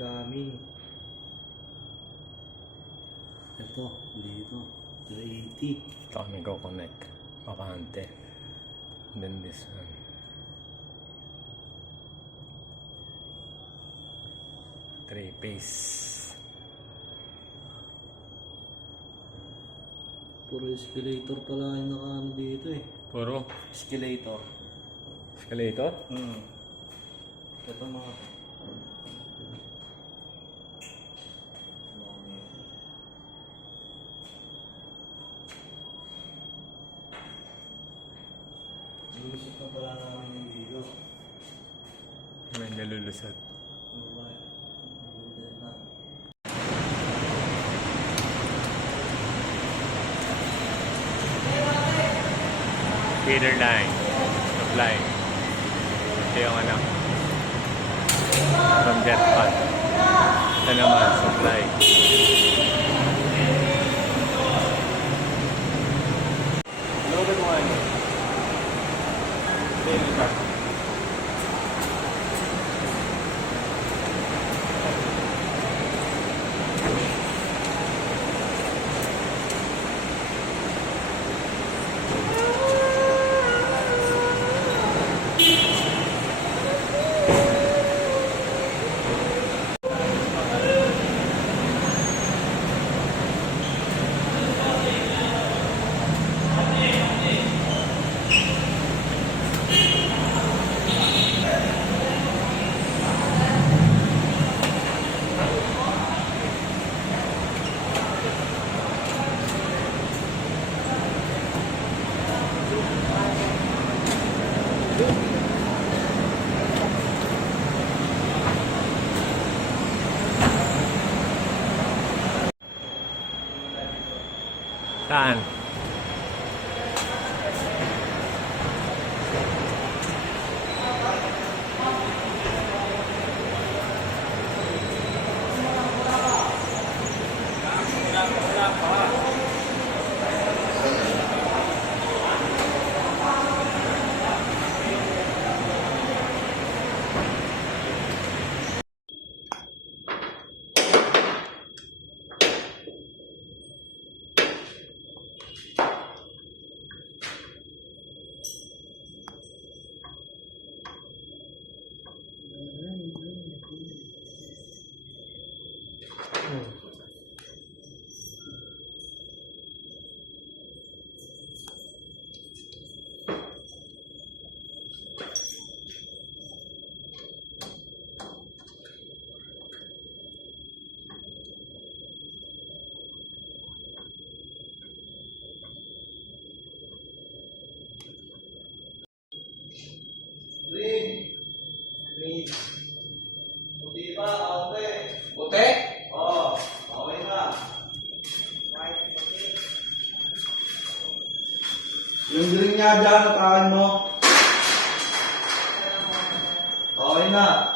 Gaming. Ito, dito. 380. Ito kami go-connect. Pakante. And then this one. Three-piece. Puro escalator pala yung nakaano dito eh. Puro? Escalator. Escalator? Ito mga lulusot na pala namin yung dito. May nalulusot. Feeder line. Supply. Ito yung ano. From jet pod. Ito naman, supply. Loaded one. Daily car. Saan? Green. Puti ba? Ate. Puti? Oo. Okay na. Yung green niya dyan, natakan mo. Okay na.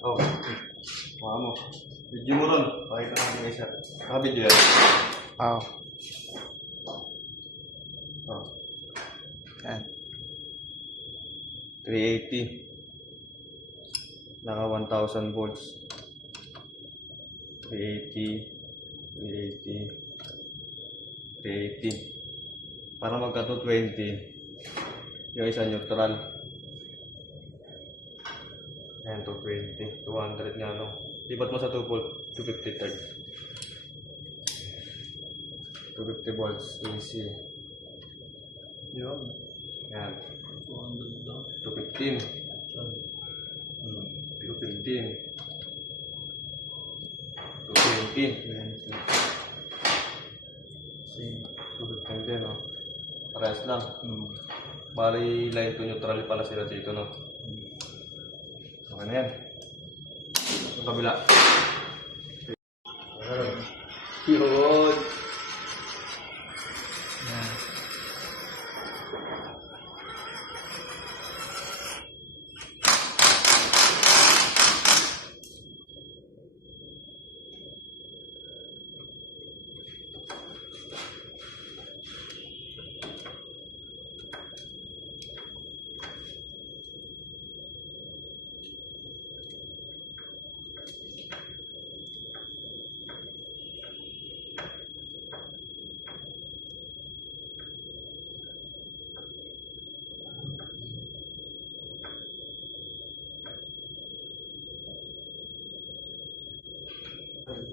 Oh, mukha mo. Video mo ron. Pakita natin isa. Naka-video yan. Oo. Oh. Yan. 380. Naka 1,000 volts. 380. 380. 380. Para magka 220. Yung isa neutral. Ayan, 220. 200 nga, no? Lipat mo sa 2 volt. 250 third. 250 volts AC. Yun. Ayan. 200 lang. 215. 215. 220. Same. 215 din, no? Parehas lang. Bali, line to neutral pala sila dito, no? Okay na yan. Sa kabila. Yun. Yan. Ilang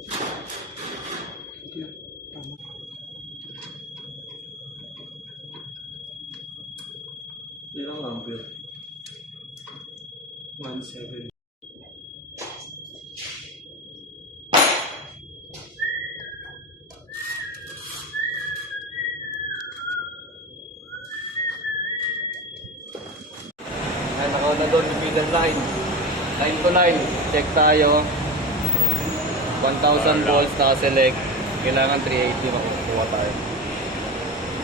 ampere? 1.7. Ay, nakaw na doon, repeated line. Line to line. Check tayo. 1,000 volts na select. Kailangan 380 makukuha tayo.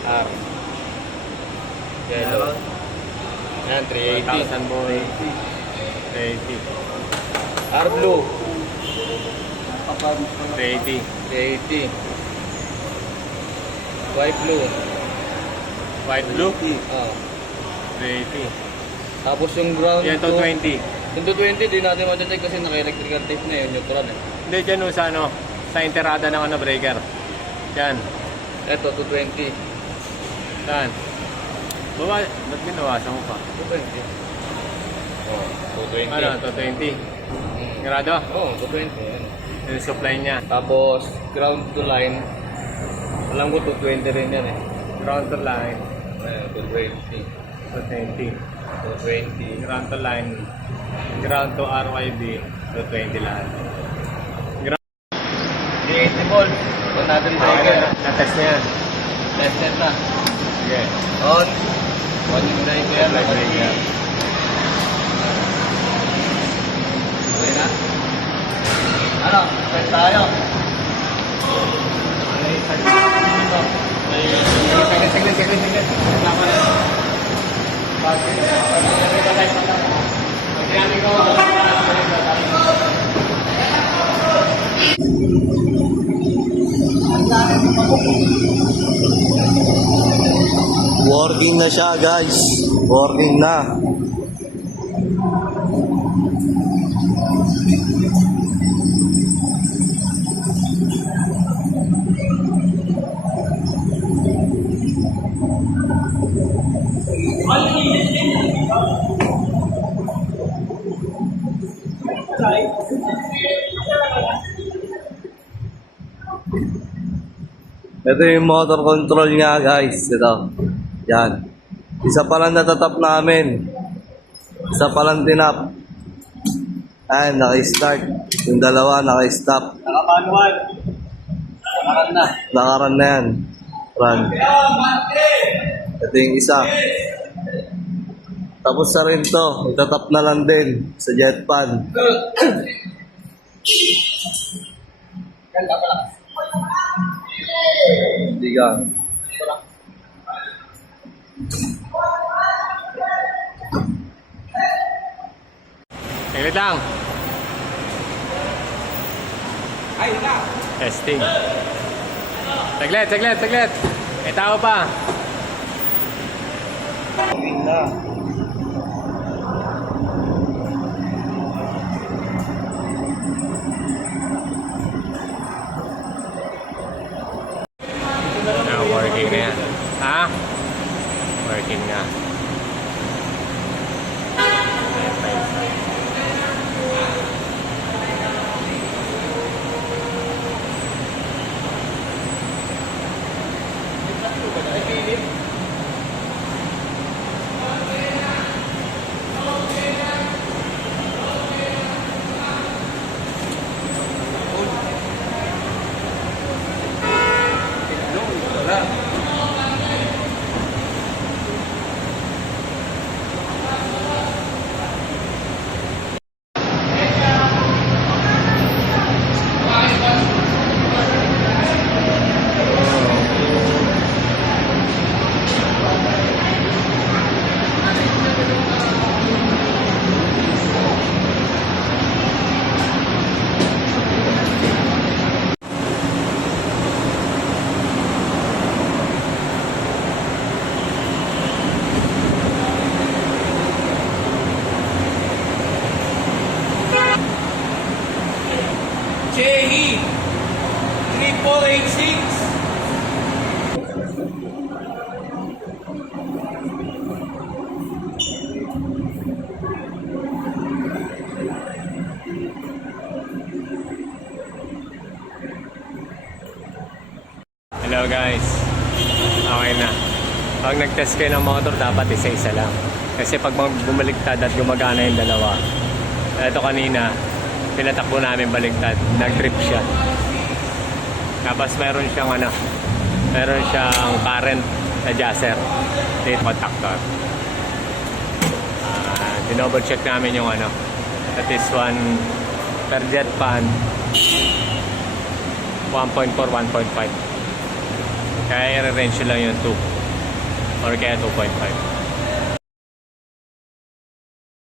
R. Yellow. Yan, 380. 1,000 volts. 380. R blue. 380. 380. White blue. White blue? Ah. 380. Tapos yung ground Yan, 220. Yung 220, di natin ma-check kasi naka-electrical tape na yun, neutral eh. Hindi, dyan sa ano, sa enterada ng ano, breaker. Yan. Eto, 220. Saan? Bawa, ba't binawasan mo pa? 220. Oh, 220. Ano, 220. Grado? Oo, 220. Yan. Yung supply niya. Tapos, ground to line. Alam ko 220 rin yan eh. Ground to line. Ayan, 220. 220. 220. Ground to line. Ground to RYB. 220 lahat. 380 volts. On natin breaker. Na-test na yan. Tested na. Sige. On. On yung breaker. Like breaker. Okay na. Ano? Start tayo. Sige. Tama na. Working na siya, guys. Working na. Ito yung motor control niya, guys. Ito. Yan. Isa pa lang natatap namin. Isa pa lang tinap. Ayan, naka-start. Yung dalawa, naka-stop. Nakapanuan. Nakaran na. Nakaran na yan. Run. Ito yung isa. Tapos sa rin to. Itatap na lang din sa jet pan. Hindi ka. Saglit lang. Ay, na. Testing. Saglit. May tao pa. Working na. Working na yan. Ha? Working na. Ayan pa isa. Chehi 3486. Hello guys. Okay na. Pag nag-test kayo ng motor, dapat isa-isa lang. Kasi pag bumaliktad at gumagana yung dalawa, ito kanina, pinatakbo namin baliktad, nag-trip siya. Tapos meron siyang current adjuster, date contactor. Dinoble check namin yung that is one per jet pan 1.4, 1.5. Kaya i-range lang yung 2 or kaya 2.5.